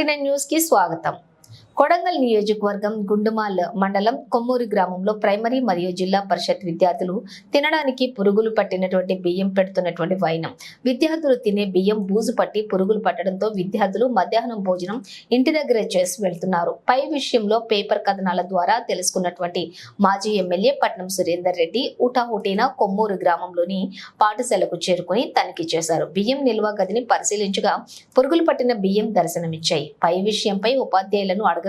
99 news కి స్వాగతం. కొడంగల్ నియోజకవర్గం గుండుమాల్ మండలం కొమ్మూరి గ్రామంలో ప్రైమరీ మరియు జిల్లా పరిషత్ విద్యార్థులు తినడానికి పురుగులు పట్టినటువంటి బియ్యం పెడుతున్నటువంటి వైనం. విద్యార్థులు తినే బియ్యం బూజు పట్టి పురుగులు పట్టడంతో విద్యార్థులు మధ్యాహ్నం భోజనం ఇంటి దగ్గరే చేసి వెళ్తున్నారు. పై విషయంలో పేపర్ కథనాల ద్వారా తెలుసుకున్నటువంటి మాజీ ఎమ్మెల్యే పట్నం సురేందర్ రెడ్డి ఊటాహుటీన కొమ్మూరు గ్రామంలోని పాఠశాలకు చేరుకుని తనిఖీ చేశారు. బియ్యం నిల్వ గదిని పరిశీలించగా పురుగులు పట్టిన బియ్యం దర్శనమిచ్చాయి. పై విషయంపై ఉపాధ్యాయులను అడగగా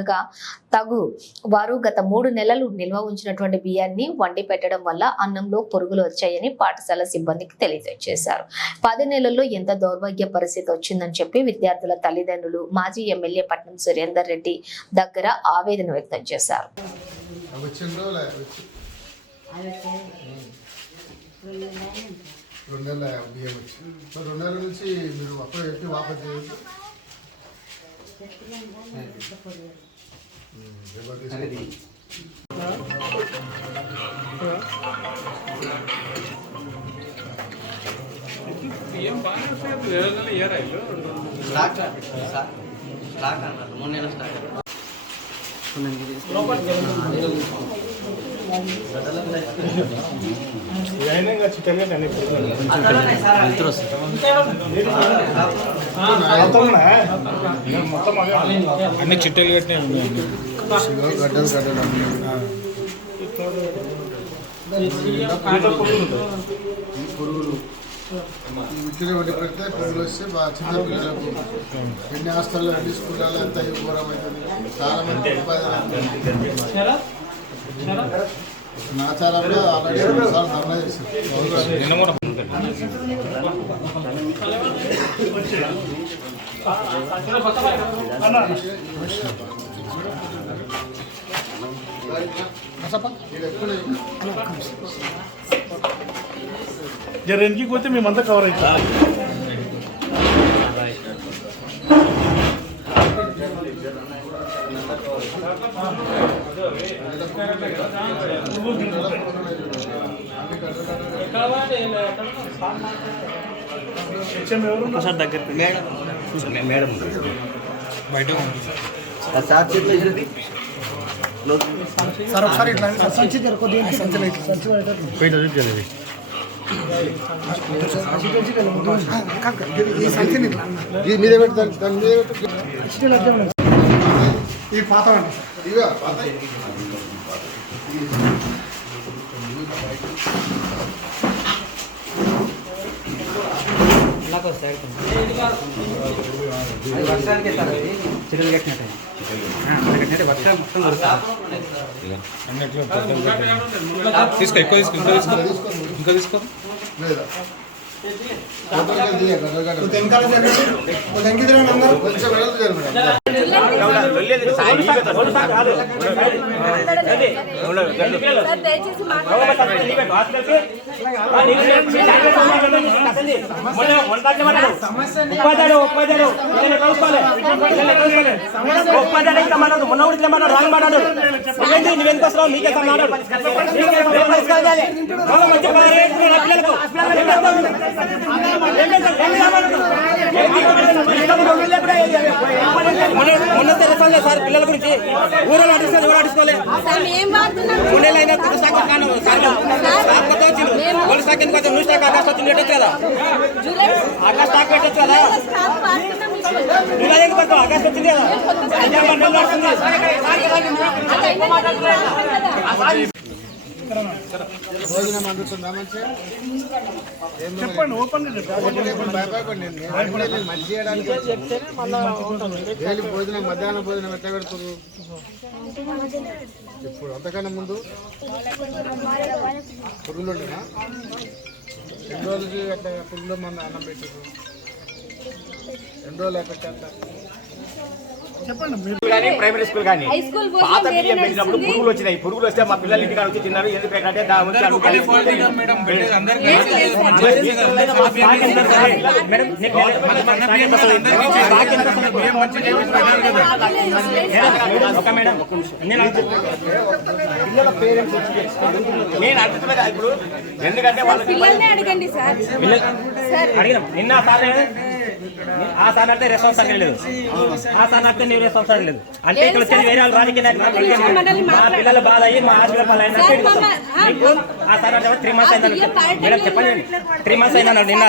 వారు గత 3 నెలలు నిల్వ ఉంచినటువంటి బియ్యాన్ని వండి పెట్టడం వల్ల అన్నంలో పురుగులు వచ్చాయని పాఠశాల సిబ్బందికి తెలియజేశారు. 10 నెలల్లో ఎంత దౌర్భాగ్య పరిస్థితి వచ్చిందని చెప్పి విద్యార్థుల తల్లిదండ్రులు మాజీ ఎమ్మెల్యే పట్నం సురేందర్ రెడ్డి దగ్గర ఆవేదన వ్యక్తం చేశారు. అన్ని చిట్టెలు పురుగులు విచ్చినటువంటి పెడితే పురుగులు వస్తే బాగా చిన్న పిల్లలకు ఎన్ని హాస్టల్లో ఎన్ని స్కూళ్ళలో ఎంత ఘోరమవుతుంది. చాలా మంది నా చాలా కూడా ఆల్రెడీ 2 సార్లు ధర్నా చేశారు. జరంకి పోతే మేమంతా కవర్ అవుతాం. మేడం బయట సార్ ఒకసారి ఇట్లా సంచి ఈ పాత తీసుకో ఎక్కువ ఇంకా తీసుకో సార్ పిల్లల గురించి ఊరో అడిస్తారు ఎవరు అడుకోలేదు ఆకాశ వచ్చింది పెట్టచ్చు కదా ఆకాశ స్టాక్ పెట్టచ్చు కదా ఆకాశ వచ్చింది కదా భోజనం అందుతుందా మంచిగా చెప్పండి ఓపెన్ భయపడకండి మంచి చేయడానికి డైలీ భోజనం మధ్యాహ్నం భోజనం ఎట్లా పెడుతుంది ఇప్పుడు అంతకన్నా ముందు పురుగులు ఉండేనా 2 రోజులకి అట్లా పురుగుల మంది అన్నం పెట్టారు 2 రోజులు ఎక్కడ చెప్పండి. ప్రైమరీ స్కూల్ కానీ పాత బియ్యం పెట్టినప్పుడు పురుగులు వచ్చినాయి. పురుగులు వస్తే మా పిల్లలు ఇంటికాడ వచ్చి తిన్నారు. ఎందుకంటే నేను అడుగుతున్నా ఇప్పుడు ఎందుకంటే వాళ్ళు నిన్న సార్ ఆ సార్ అంటే రెస్పాన్స్ లేదు, ఆ సార్ అంటే ನೀವು రెస్పాన్స్ లేదు. అంటే ఇక్కడ వచ్చి వేరే వాళ్ళు రాజకీయ నాయకులు మా పిల్లల బాధ అయ్యి మా హాస్పిటల్ పాలైనా ఆ సార్ అంటే 3 months అయిందండి. మేడం చెప్పండి, 3 months అయిందన్నాడు నిన్న.